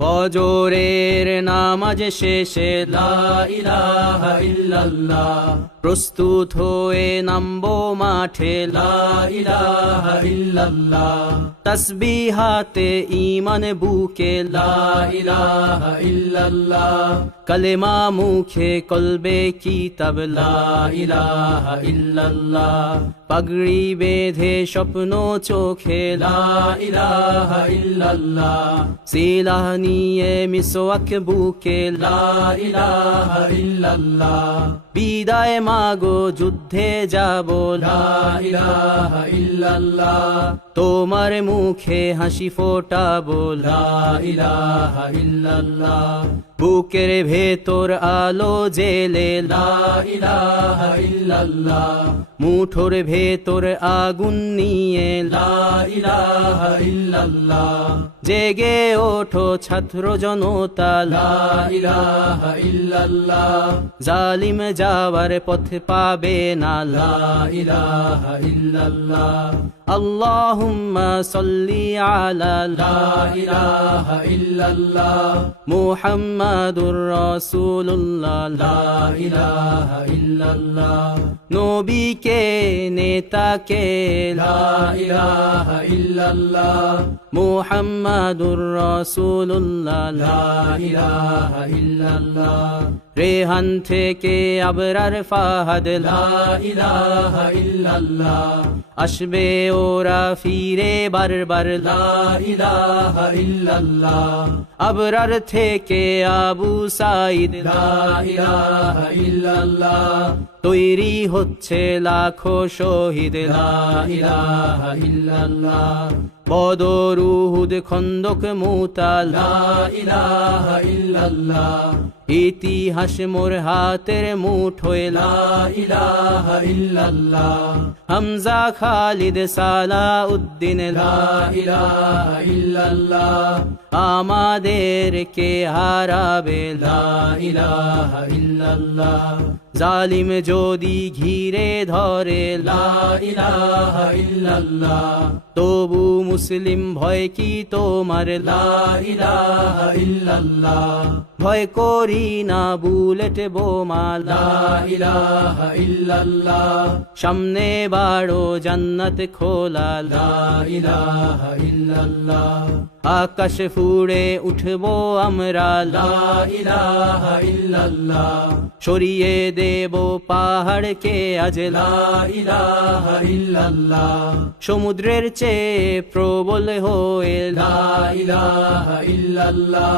ফজরের নামাজ শেষে লা ইলাহা ইল্লাল্লাহ, প্রস্তুত হয়ে নামবো মাঠে লা ইলাহা ইল্লাল্লাহ, তাসবিহাতে ঈমান বুকে লা ইলাহা ইল্লাল্লাহ, কালেমা মুখে কলবে কিতাব লা ইলাহা ইল্লাল্লাহ, পাগড়ি বেঁধে স্বপ্ন চোখে লা ইলাহা ইল্লাল্লাহ, সিলাহ নিয়ে মিসওয়াক বুকে লা ইলাহা ইল্লাল্লাহ, বিদায় মাগো যুদ্ধে যাব লা ইলাহা ইল্লাল্লাহ, তোমার মুখে হাসি ফোটাবো লা ইলাহা ইল্লাল্লাহ, বুকের ভেতর আলো জেলে লা ইলাহা ইল্লাল্লাহ, মুঠোর ভেতর আগুন নিয়ে লা ইলাহা ইল্লাল্লাহ, জেগে ওঠো ছাত্র জনতা লা ইলাহা ইল্লাল্লাহ, জালিম যাওয়ার পথ পাবে না লা ইলাহা ইল্লাল্লাহ, আল্লাহুম্মা সাল্লি আলা লা ইলাহা ইল্লাল্লাহ, মুহাম্মাদুর রাসূলুল্লাহ লা ইলাহা ইল্লাল্লাহ, নবীকে নেতাকে লা ইলাহা ইল্লাল্লাহ, মুহাম্মাদুর রাসূলুল্লাহ লা ইলাহা ইল্লাল্লাহ, রেহান থেকে আবরার ফাহাদ লা ইলাহা ইল্লাল্লাহ, আসবে ওরা ফিরে বারবার লা ইলাহা ইল্লাল্লাহ, আবরার থেকে আবু সাঈদ লা ইলাহা ইল্লাল্লাহ, তৈরি হচ্ছে লাখো শহীদ লা ইলাহা ইল্লাল্লাহ, বদর উহুদ খন্দক মুতা লা ইলাহা ইল্লাল্লাহ, ইতিহাস মোর হাতের মুঠোয় লা ইলাহা ইল্লাল্লাহ, হামজা খালিদ সালাউদ্দিন লা ইলাহা ইল্লাল্লাহ, আমাদেরকে হারাবে লা ইলাহা ইল্লাল্লাহ, জালিম যদি ঘিরে ধরে লা ইলাহা ইল্লাল্লাহ, তবু মুসলিম ভয় কি তোমার লা ইলাহা ইল্লাল্লাহ, ভয় করি না বুলেট বোমা লা ইলাহা ইল্লাল্লাহ, সামনে বাড়ো জান্নাত খোলা লা ইলাহা ইল্লাল্লাহ, আকাশ ফুড়ে উঠবো আমরা লা ইলাহা ইল্লাল্লাহ, সরিয়ে দেব পাহাড়কে আজ লা ইলাহা ইল্লাল্লাহ, সমুদ্রের চেয়ে প্রবল হয়ে লা ইলাহা ইল্লাল্লাহ,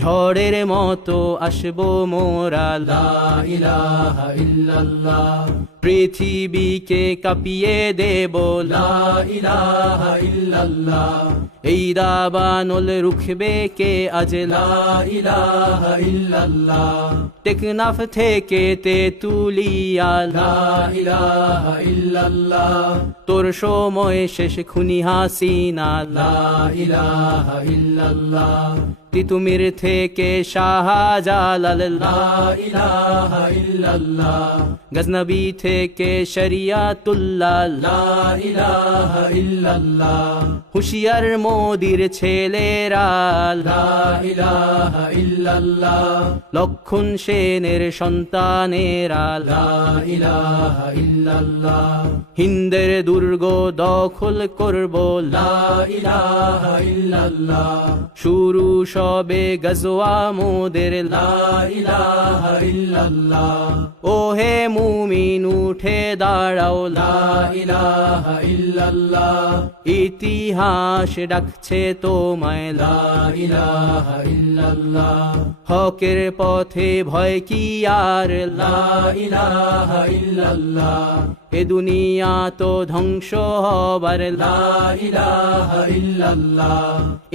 ঝড়ের মতো আসবো মোরা লা ইলাহা ইল্লাল্লাহ, পৃথিবীকে কাঁপিয়ে দেব লা ইলাহা ইল্লাল্লাহ, এই দাবানল রুখবে কে আজ লা ইলাহা ইল্লাল্লাহ, টেকনাফ থেকে তেতুলিয়া লা ইলাহা ইল্লাল্লাহ, তোর সময় শেষ খুনি হাসিনা লা ইলাহা ইল্লাল্লাহ, তিতুমির থেকে শাহজালাল লা ইলাহা ইল্লাল্লাহ, গজনবী থেকে শরিয়াতুল্লাহ লা ইলাহা ইল্লাল্লাহ, হুশিয়ার মোদির ছেলেরা লা ইলাহা ইল্লাল্লাহ, লক্ষণ সেনের সন্তানেরা লা ইলাহা ইল্লাল্লাহ, হিন্দের দুর্গ দখল করব লা ইলাহা ইল্লাল্লাহ, শুরু সবে গজওয়া মোদের লা ইলাহা ইল্লাল্লাহ, ওহে মুমিন উঠে দাঁড়াও লা ইলাহা ইল্লাল্লাহ, ইতিহাস ডাকছে তোমায় লা ইলাহা ইল্লাল্লাহ, হকের পথে ভয় কি আর লা ইলাহা ইল্লাল্লাহ, এ দুনিয়া তো ধ্বংস হবার লা ইলাহা ইল্লাল্লাহ,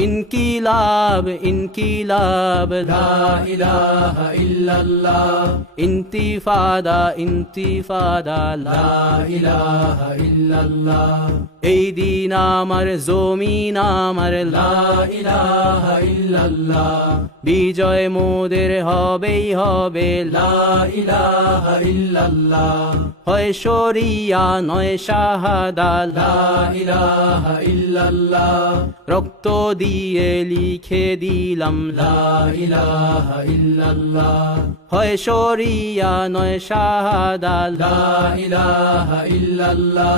ইনকিলাব ইনকিলাব লা ইলাহা ইল্লাল্লাহ, ইন্তিফাদা ইন্তিফাদা লা ইলাহা ইল্লাল্লাহ, এই দিন আমার জমিন আমার লা ইলাহা ইল্লাল্লাহ, বিজয় মোদের হবেই হবে লা ইলাহা ইল্লাল্লাহ, হয় শরী সরিয়া নয় শাহাদা লা ইলাহা ইল্লাল্লাহ রক্ত দিয়ে লিখে দিলাম লা ইলাহা ইল্লাল্লাহ হয় সরিয়া নয় শাহাদা লা ইলাহা ইল্লাল্লাহ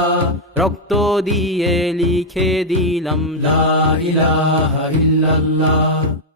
রক্ত দিয়ে লিখে দিলাম লা ইলাহা ইল্লাল্লাহ